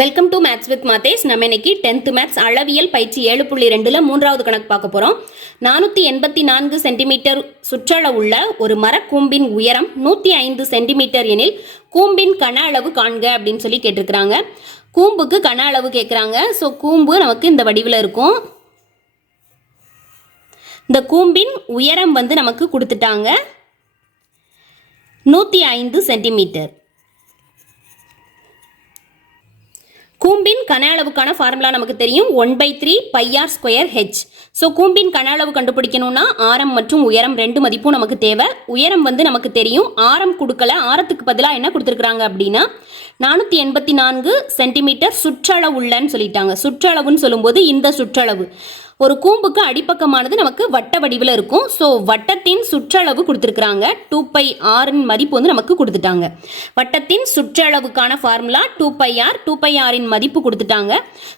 Welcome to maths with Mathes நம்ம இன்னைக்கு tenth maths அளவியல் பயிற்சி ஏழு புள்ளி ரெண்டுல மூன்றாவது கணக்கு பார்க்க போறோம். நானூத்தி எண்பத்தி நான்கு சென்டிமீட்டர் சுற்றளவுள்ள ஒரு மரக்கூம்பின் உயரம் நூத்தி ஐந்து சென்டிமீட்டர் எனில் கூம்பின் கன அளவு காண்க அப்படின்னு சொல்லி கேட்டிருக்கிறாங்க. கூம்புக்கு கன அளவு கேட்குறாங்க. ஸோ கூம்பு நமக்கு இந்த வடிவில் இருக்கும். இந்த கூம்பின் உயரம் வந்து நமக்கு கொடுத்துட்டாங்க. நூற்றி ஐந்து சென்டிமீட்டர் com கூம்பின் கன அளவுக்கான ஃபார்முலா நமக்கு தெரியும். One by three pi r square H so கூம்பின் கன அளவு கண்டுபிடிக்கணும்னா ஆரம் மற்றும் உயரம் ரெண்டு மதிப்பும் நமக்கு தேவை. உயரம் வந்து நமக்கு தெரியும். ஆரம் கொடுக்கல ஆரத்துக்கு பதிலாக என்ன கொடுத்துருக்குறாங்க அப்படின்னா நானூற்றி எண்பத்தி நான்கு சென்டிமீட்டர் சுற்றளவு உள்ளன்னு சொல்லிட்டாங்க. சுற்றளவுன்னு சொல்லும்போது இந்த சுற்றளவு. ஒரு கூம்புக்கு அடிப்பக்கமானது நமக்கு வட்ட வடிவில் இருக்கும். ஸோ வட்டத்தின் சுற்றளவு கொடுத்துருக்குறாங்க. டூ பை ஆரின் மதிப்பு வந்து நமக்கு கொடுத்துட்டாங்க. வட்டத்தின் சுற்றளவுக்கான formula two pi R two pi ஆரின் மதிப்பு கொடுத்துட்டாங்க.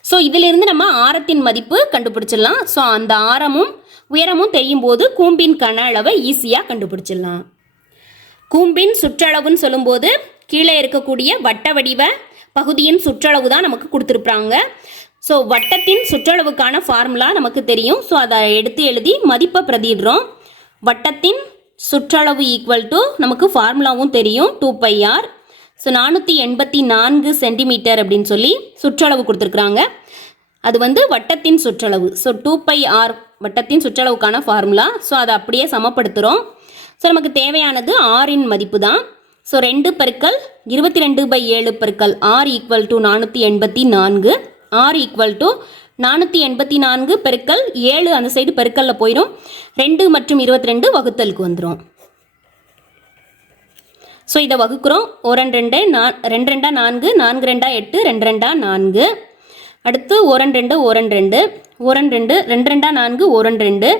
ஸோ இதிலிருந்து நம்ம ஆரத்தின் மதிப்பு கண்டுபிடிச்சிடலாம். ஸோ அந்த ஆரமும் உயரமும் தெரியும் போது கூம்பின் கன அளவை ஈஸியாக கண்டுபிடிச்சிடலாம். கூம்பின் சுற்றளவுன்னு சொல்லும்போது கீழே இருக்கக்கூடிய வட்ட வடிவ பகுதியின் சுற்றளவு தான் நமக்கு கொடுத்துருப்பாங்க. ஸோ வட்டத்தின் சுற்றளவுக்கான ஃபார்முலா நமக்கு தெரியும். ஸோ அதை எடுத்து எழுதி மதிப்பை பிரதிடுறோம் வட்டத்தின் சுற்றளவு ஈக்குவல் டு நமக்கு ஃபார்முலாவும் தெரியும். டூ பை ஆர் ஸோ நானூற்றி எண்பத்தி நான்கு சென்டிமீட்டர் அப்படின்னு சொல்லி சுற்றளவு கொடுத்துருக்குறாங்க. அது வந்து வட்டத்தின் சுற்றளவு. ஸோ டூ பை ஆர் வட்டத்தின் சுற்றளவுக்கான ஃபார்முலா ஸோ அதை அப்படியே சமப்படுத்துகிறோம் ஸோ நமக்கு தேவையானது ஆரின் மதிப்பு தான் ஸோ ரெண்டு பெருக்கல் இருபத்தி ரெண்டு பை ஏழு பெருக்கல் ஆர் ஈக்குவல் டு நானூற்றி எண்பத்தி நான்கு. ஆர் ஈக்குவல் டு நானூற்றி எண்பத்தி நான்கு பெருக்கல் ஏழு அந்த சைடு பெருக்கல்ல போயிடும் ரெண்டு மற்றும் இருபத்தி ரெண்டு வகுத்தலுக்கு வந்துடும் ஸோ இதை வகுக்கிறோம். ஒரு ரெண்டு நான் ரெண்டு ரெண்டா நான்கு நான்கு ரெண்டா எட்டு ரெண்டு ரெண்டா நான்கு. அடுத்து ஒரன் ரெண்டு ஓரன் ரெண்டு. ஒரன் ரெண்டு ரெண்டு ரெண்டா நான்கு ஒரன் ரெண்டு.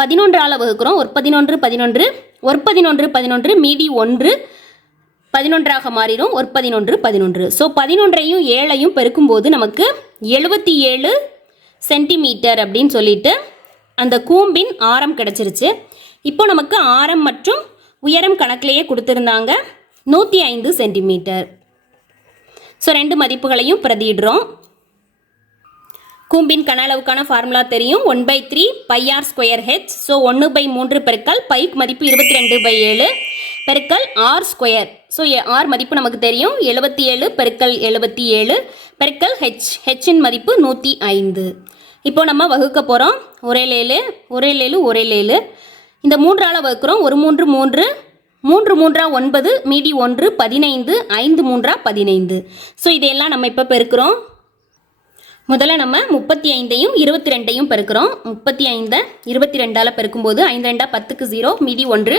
பதினொன்றால் வகுக்கிறோம். ஒரு பதினொன்று பதினொன்று. ஒரு பதினொன்று பதினொன்று மீதி ஒன்று. பதினொன்றாக மாறிடும். ஒரு பதினொன்று பதினொன்று. ஸோ பதினொன்றையும் ஏழையும் பெருக்கும்போது நமக்கு எழுபத்தி ஏழு சென்டிமீட்டர் அப்படின்னு சொல்லிட்டு அந்த கூம்பின் ஆரம் கிடச்சிருச்சு. இப்போ நமக்கு ஆரம் மற்றும் உயரம் கணக்கிலேயே கொடுத்துருந்தாங்க. நூற்றி ஐந்து சென்டிமீட்டர். ஸோ ரெண்டு மதிப்புகளையும் பிரதியிடுறோம். கூம்பின் கன அளவுக்கான ஃபார்முலா தெரியும். One by three pi R square H. So ஒன்று பை மூன்று பெருக்கல் பைக் மதிப்பு இருபத்தி ரெண்டு பை ஏழு பெருக்கல் ஆர் ஸ்கொயர். ஸோ ஆர் மதிப்பு நமக்கு தெரியும். எழுபத்தி ஏழு பெருக்கல் எழுபத்தி ஏழு பெருக்கல் ஹெச். ஹெச்சின் மதிப்பு நூற்றி ஐந்து இப்போ நம்ம வகுக்க போகிறோம் ஒரே லேலு ஒரே லேலு ஒரே லேலு இந்த மூன்றால் வகுக்கிறோம். ஒரு மூன்று மூன்று மூன்று மூன்றா ஒன்பது மீதி ஒன்று பதினைந்து ஐந்து மூன்றா பதினைந்து. ஸோ இதையெல்லாம் நம்ம இப்போ பெருக்கிறோம். முதல்ல நம்ம முப்பத்தி ஐந்தையும் இருபத்தி ரெண்டையும் பெருக்கிறோம். முப்பத்தி ஐந்தை இருபத்தி ரெண்டால் பெருக்கும்போது ஐந்து ரெண்டா பத்துக்கு ஜீரோ மீதி ஒன்று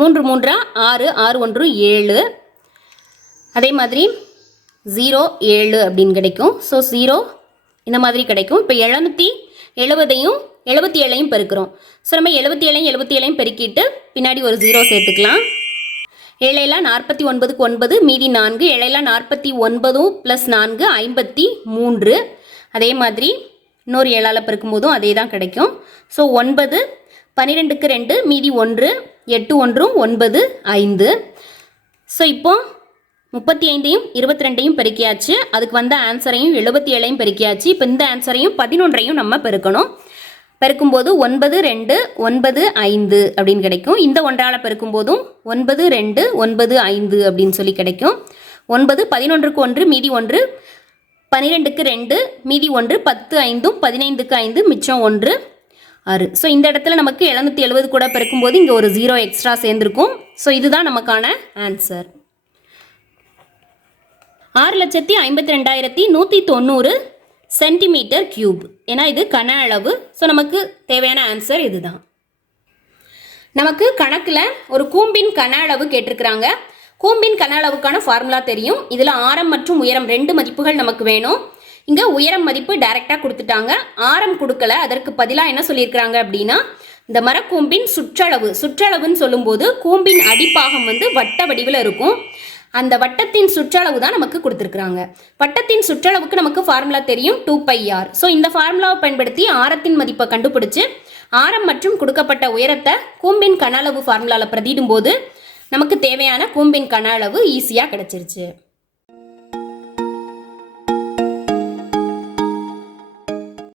மூன்று மூன்றா ஆறு ஆறு ஒன்று ஏழு. அதே மாதிரி ஜீரோ ஏழு அப்படின்னு கிடைக்கும். ஸோ ஜீரோ இந்த மாதிரி கிடைக்கும். இப்போ எழுநூற்றி எழுபதையும் எழுபத்தி ஏழையும் பெருக்கிறோம். ஸோ நம்ம எழுபத்தி ஏழையும் எழுபத்தி ஏழையும் பெருக்கிட்டு பின்னாடி ஒரு ஜீரோ சேர்த்துக்கலாம். ஏழையெல்லாம் நாற்பத்தி ஒன்பதுக்கு ஒன்பது மீதி நான்கு. ஏழையெல்லாம் நாற்பத்தி ஒன்பதும் ப்ளஸ் நான்கு ஐம்பத்தி மூன்று. அதே மாதிரி இன்னொரு ஏழால் பெருக்கும்போதும் அதே தான் கிடைக்கும். ஸோ ஒன்பது பன்னிரெண்டுக்கு ரெண்டு மீதி ஒன்று எட்டு ஒன்றும் ஒன்பது ஐந்து. ஸோ இப்போ முப்பத்தி ஐந்தையும் இருபத்தி ரெண்டையும் பெருக்கியாச்சு. அதுக்கு வந்த ஆன்சரையும் எழுபத்தி ஏழையும் பெருக்கியாச்சு. இப்போ இந்த ஆன்சரையும் பதினொன்றையும் நம்ம பெருக்கணும். பெருக்கும்போது ஒன்பது ரெண்டு ஒன்பது ஐந்து அப்படின்னு கிடைக்கும். இந்த ஒன்றால் பெருக்கும்போதும் ஒன்பது ரெண்டு ஒன்பது ஐந்து அப்படின்னு சொல்லி கிடைக்கும். ஒன்பது பதினொன்றுக்கு ஒன்று மீதி ஒன்று பன்னிரெண்டுக்கு ரெண்டு மீதி ஒன்று பத்து ஐந்தும் பதினைந்துக்கு ஐந்து மிச்சம் ஒன்று ஆறு. ஸோ இந்த இடத்துல நமக்கு எழுநூற்றி எழுபது கூட பிறக்கும்போது இங்கே ஒரு ஜீரோ எக்ஸ்ட்ரா சேர்ந்துருக்கும். ஸோ இதுதான் நமக்கான ஆன்சர் ஆறு லட்சத்தி ஐம்பத்தி ரெண்டாயிரத்தி நூற்றி தொண்ணூறு சென்டிமீட்டர் கியூப். ஏன்னா இது கன அளவு. ஸோ நமக்கு தேவையான ஆன்சர் இதுதான். நமக்கு கணக்கில் ஒரு கூம்பின் கன அளவு கேட்டிருக்கிறாங்க. கூம்பின் கன அளவுக்கான ஃபார்முலா தெரியும். இதில் ஆரம் மற்றும் உயரம் ரெண்டு மதிப்புகள் நமக்கு வேணும். இங்கே உயரம் மதிப்பு டைரெக்டாக கொடுத்துட்டாங்க. ஆரம் கொடுக்கல. அதற்கு பதிலாக என்ன சொல்லியிருக்கிறாங்க அப்படின்னா இந்த மரக்கூம்பின் சுற்றளவு. சுற்றளவுன்னு சொல்லும்போது கூம்பின் அடிப்பாகம் வந்து வட்ட வடிவில் இருக்கும். அந்த வட்டத்தின் சுற்றளவு தான் நமக்கு கொடுத்துருக்குறாங்க. வட்டத்தின் சுற்றளவுக்கு நமக்கு ஃபார்முலா தெரியும் டூ பை ஆர் ஸோ இந்த ஃபார்முலாவை பயன்படுத்தி ஆரத்தின் மதிப்பை கண்டுபிடிச்சு ஆரம் மற்றும் கொடுக்கப்பட்ட உயரத்தை கூம்பின் கன அளவு ஃபார்முலாவில் பிரதியிடும் போது நமக்கு தேவையான கூம்பின் கன அளவு ஈஸியாக கிடைச்சிருச்சு.